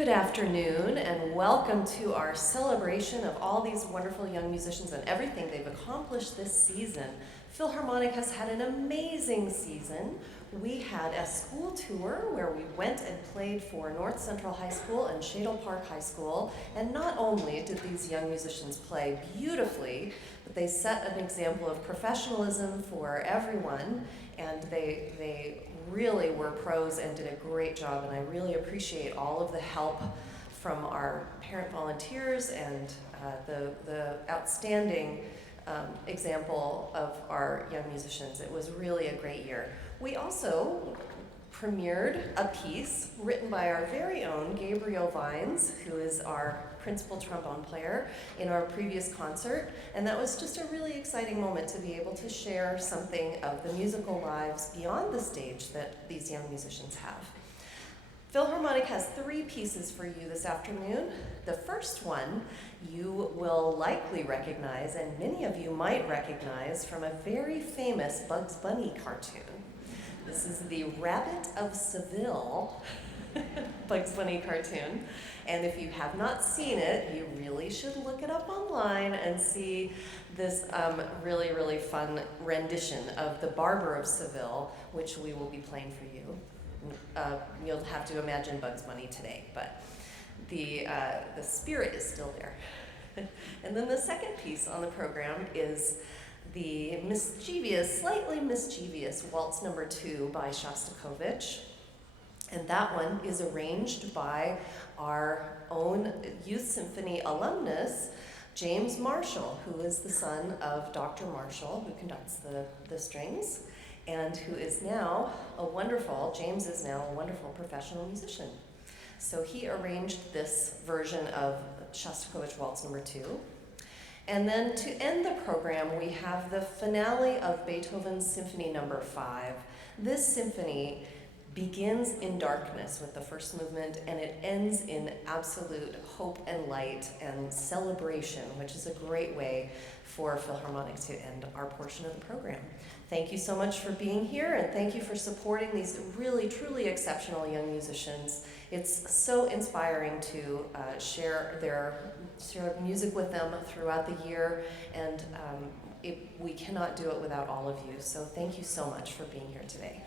Good afternoon and welcome to our celebration of all these wonderful young musicians and everything they've accomplished this season. Philharmonic has had an amazing season. We had a school tour where we went and played for North Central High School and Shadle Park High School, and not only did these young musicians play beautifully, but they set an example of professionalism for everyone, and they really were pros and did a great job, and I really appreciate all of the help from our parent volunteers and the outstanding example of our young musicians. It was really a great year. We also premiered a piece written by our very own Gabriel Vines, who is our principal trombone player, in our previous concert, and that was just a really exciting moment to be able to share something of the musical lives beyond the stage that these young musicians have. Philharmonic has 3 pieces for you this afternoon. The first one you will likely recognize, and many of you might recognize, from a very famous Bugs Bunny cartoon. This is the Rabbit of Seville Bugs Bunny cartoon. And if you have not seen it, you really should look it up online and see this really, really fun rendition of the Barber of Seville, which we will be playing for you. You'll have to imagine Bugs Bunny today, but the spirit is still there. And then the second piece on the program is the slightly mischievous Waltz No. 2 by Shostakovich. And that one is arranged by our own Youth Symphony alumnus, James Marshall, who is the son of Dr. Marshall, who conducts the strings, and who is now James is now a wonderful professional musician. So he arranged this version of Shostakovich Waltz No. 2. And then to end the program, we have the finale of Beethoven's Symphony No. 5. This symphony begins in darkness with the first movement, and it ends in absolute hope and light and celebration, which is a great way for Philharmonic to end our portion of the program. Thank you so much for being here, and thank you for supporting these really, truly exceptional young musicians. It's so inspiring to share music with them throughout the year, and we cannot do it without all of you. So thank you so much for being here today.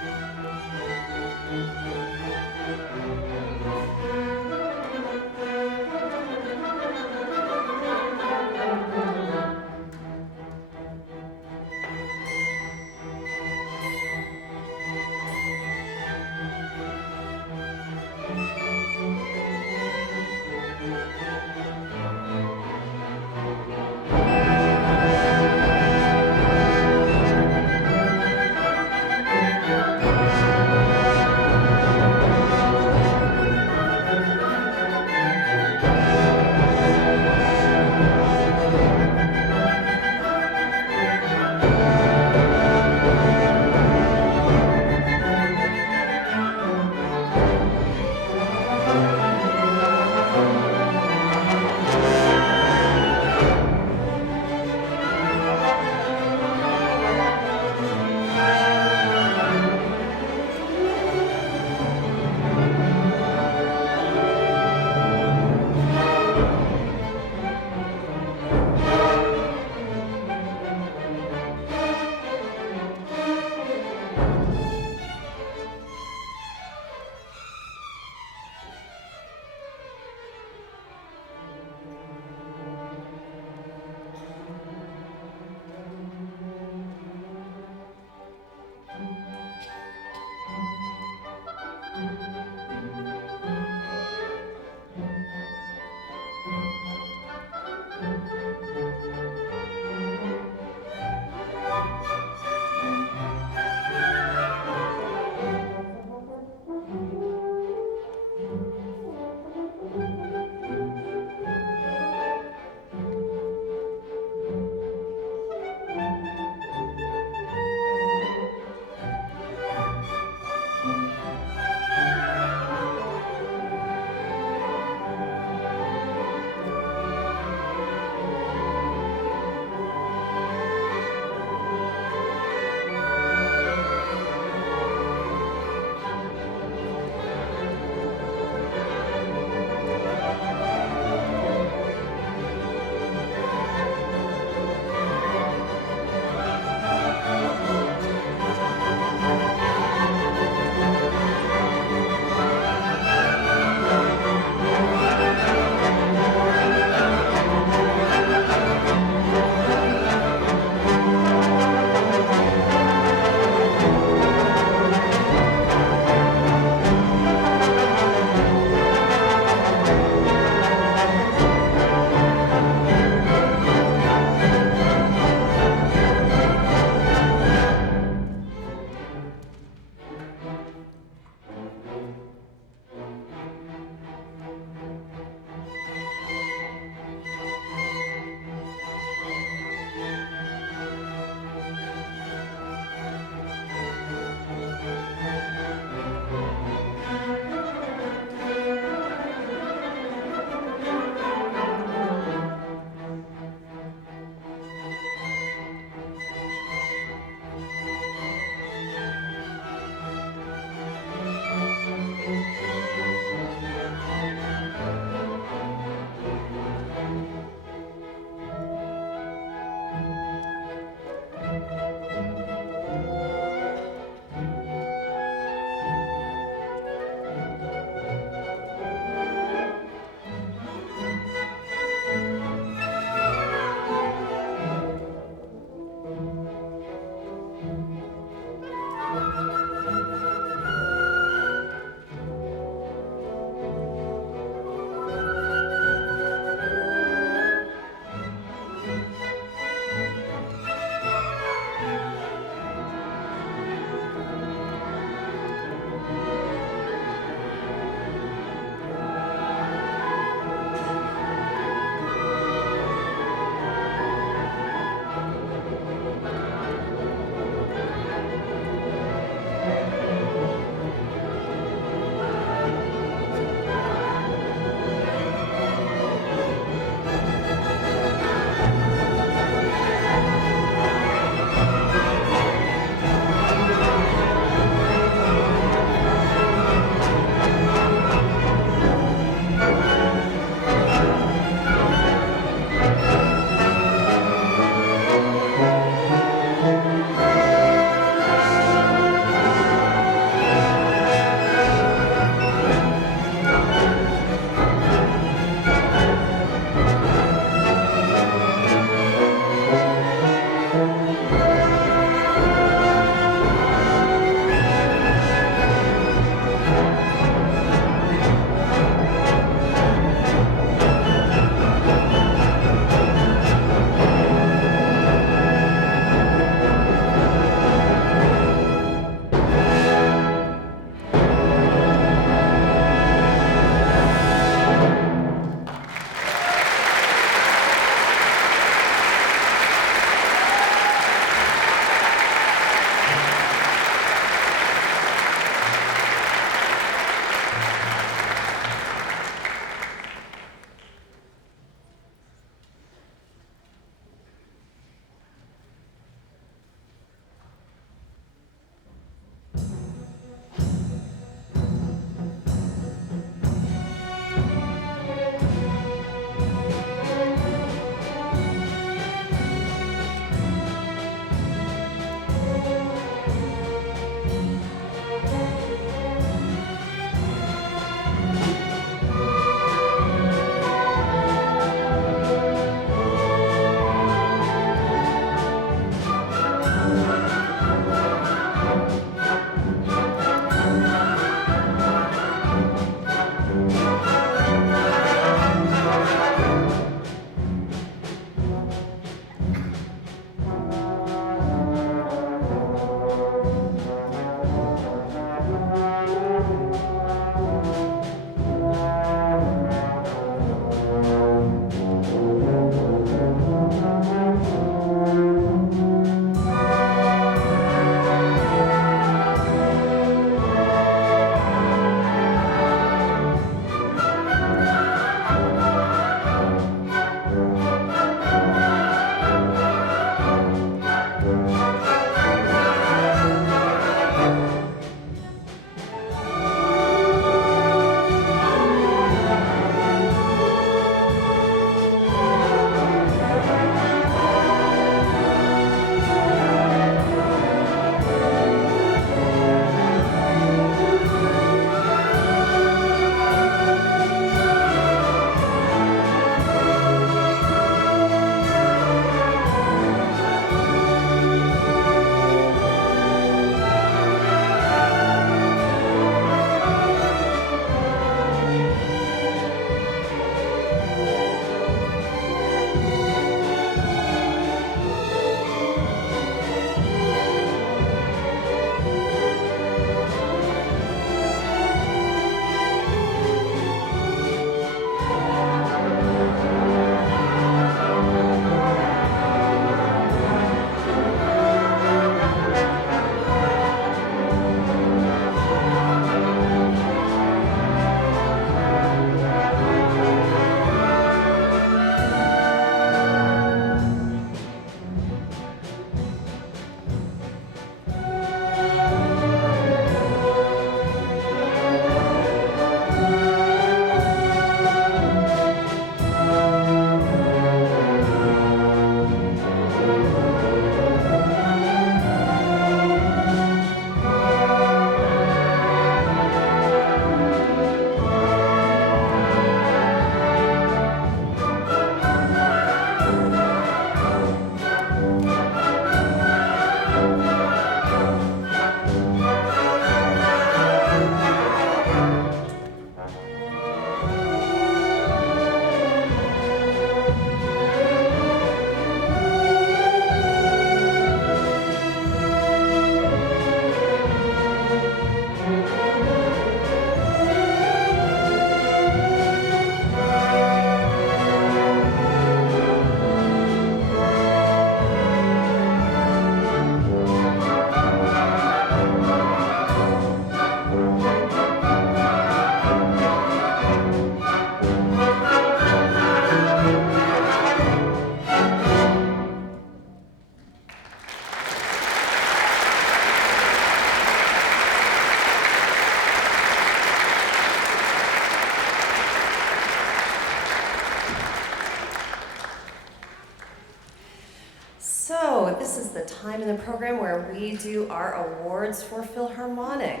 program where we do our awards for Philharmonic.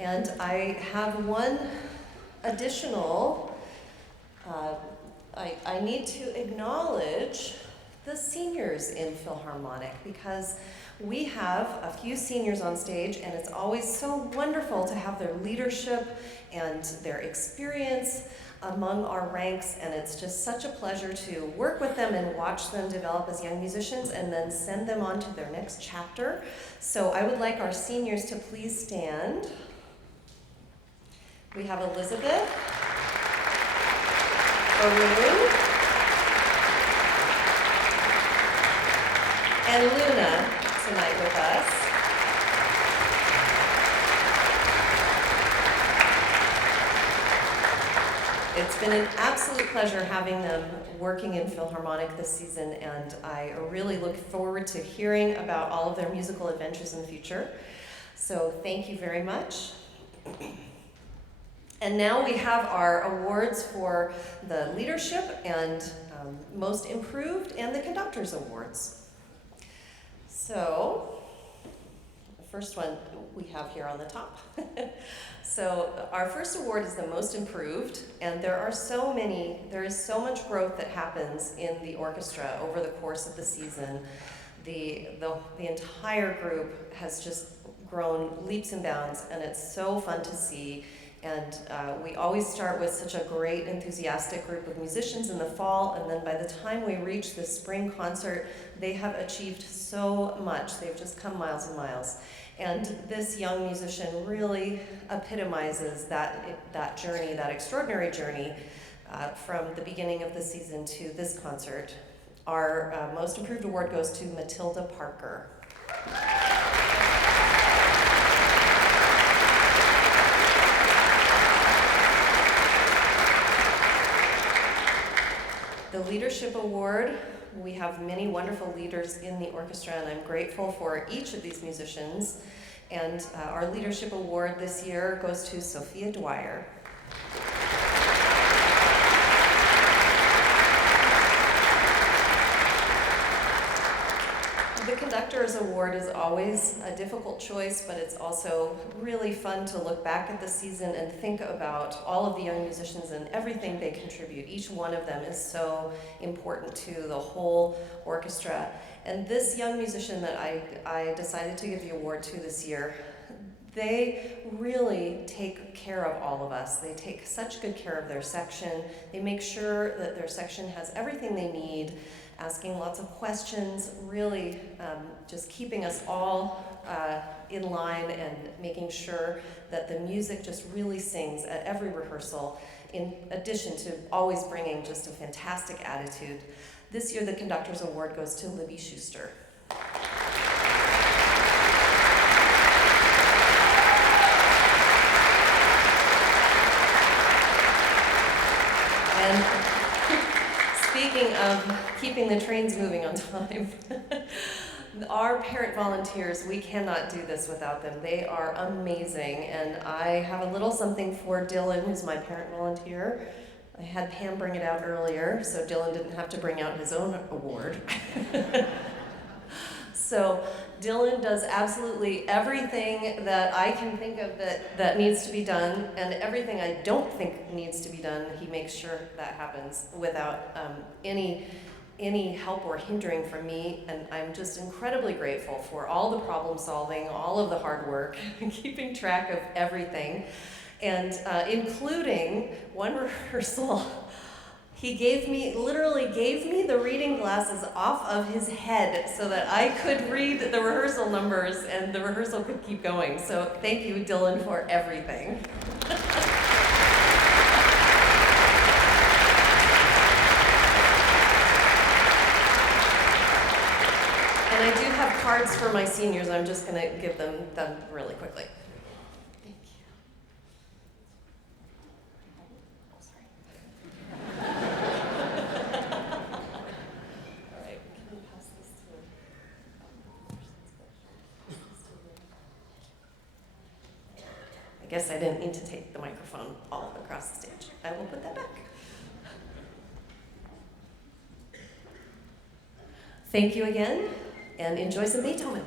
And I have one additional, I need to acknowledge the seniors in Philharmonic, because we have a few seniors on stage, and it's always so wonderful to have their leadership and their experience among our ranks, and it's just such a pleasure to work with them and watch them develop as young musicians and then send them on to their next chapter. So I would like our seniors to please stand. We have Elizabeth, Arun, and Luna tonight with us. It's been an absolute pleasure having them working in Philharmonic this season, and I really look forward to hearing about all of their musical adventures in the future. So thank you very much. And now we have our awards for the leadership and most improved and the conductors awards. So the first one we have here on the top. So our first award is the most improved, and there is so much growth that happens in the orchestra over the course of the season. The entire group has just grown leaps and bounds, and it's so fun to see. And we always start with such a great, enthusiastic group of musicians in the fall, and then by the time we reach the spring concert, they have achieved so much. They've just come miles and miles. And this young musician really epitomizes that journey, that extraordinary journey from the beginning of the season to this concert. Our most improved award goes to Matilda Parker. The Leadership Award, we have many wonderful leaders in the orchestra, and I'm grateful for each of these musicians. And our Leadership Award this year goes to Sophia Dwyer. The Conductor's Award is always a difficult choice, but it's also really fun to look back at the season and think about all of the young musicians and everything they contribute. Each one of them is so important to the whole orchestra. And this young musician that I decided to give the award to this year, they really take care of all of us. They take such good care of their section. They make sure that their section has everything they need, asking lots of questions, really just keeping us all in line and making sure that the music just really sings at every rehearsal, in addition to always bringing just a fantastic attitude. This year, the Conductor's Award goes to Libby Schuster. And speaking of keeping the trains moving on time, our parent volunteers, we cannot do this without them. They are amazing, and I have a little something for Dylan, who's my parent volunteer. I had Pam bring it out earlier, so Dylan didn't have to bring out his own award. So Dylan does absolutely everything that I can think of that needs to be done, and everything I don't think needs to be done, he makes sure that happens without any help or hindering from me. And I'm just incredibly grateful for all the problem solving, all of the hard work, keeping track of everything, and including one rehearsal. He literally gave me the reading glasses off of his head so that I could read the rehearsal numbers and the rehearsal could keep going. So thank you, Dylan, for everything. And I do have cards for my seniors. I'm just going to give them really quickly. I guess I didn't need to take the microphone all across the stage. I will put that back. Thank you again, and enjoy some Beethoven.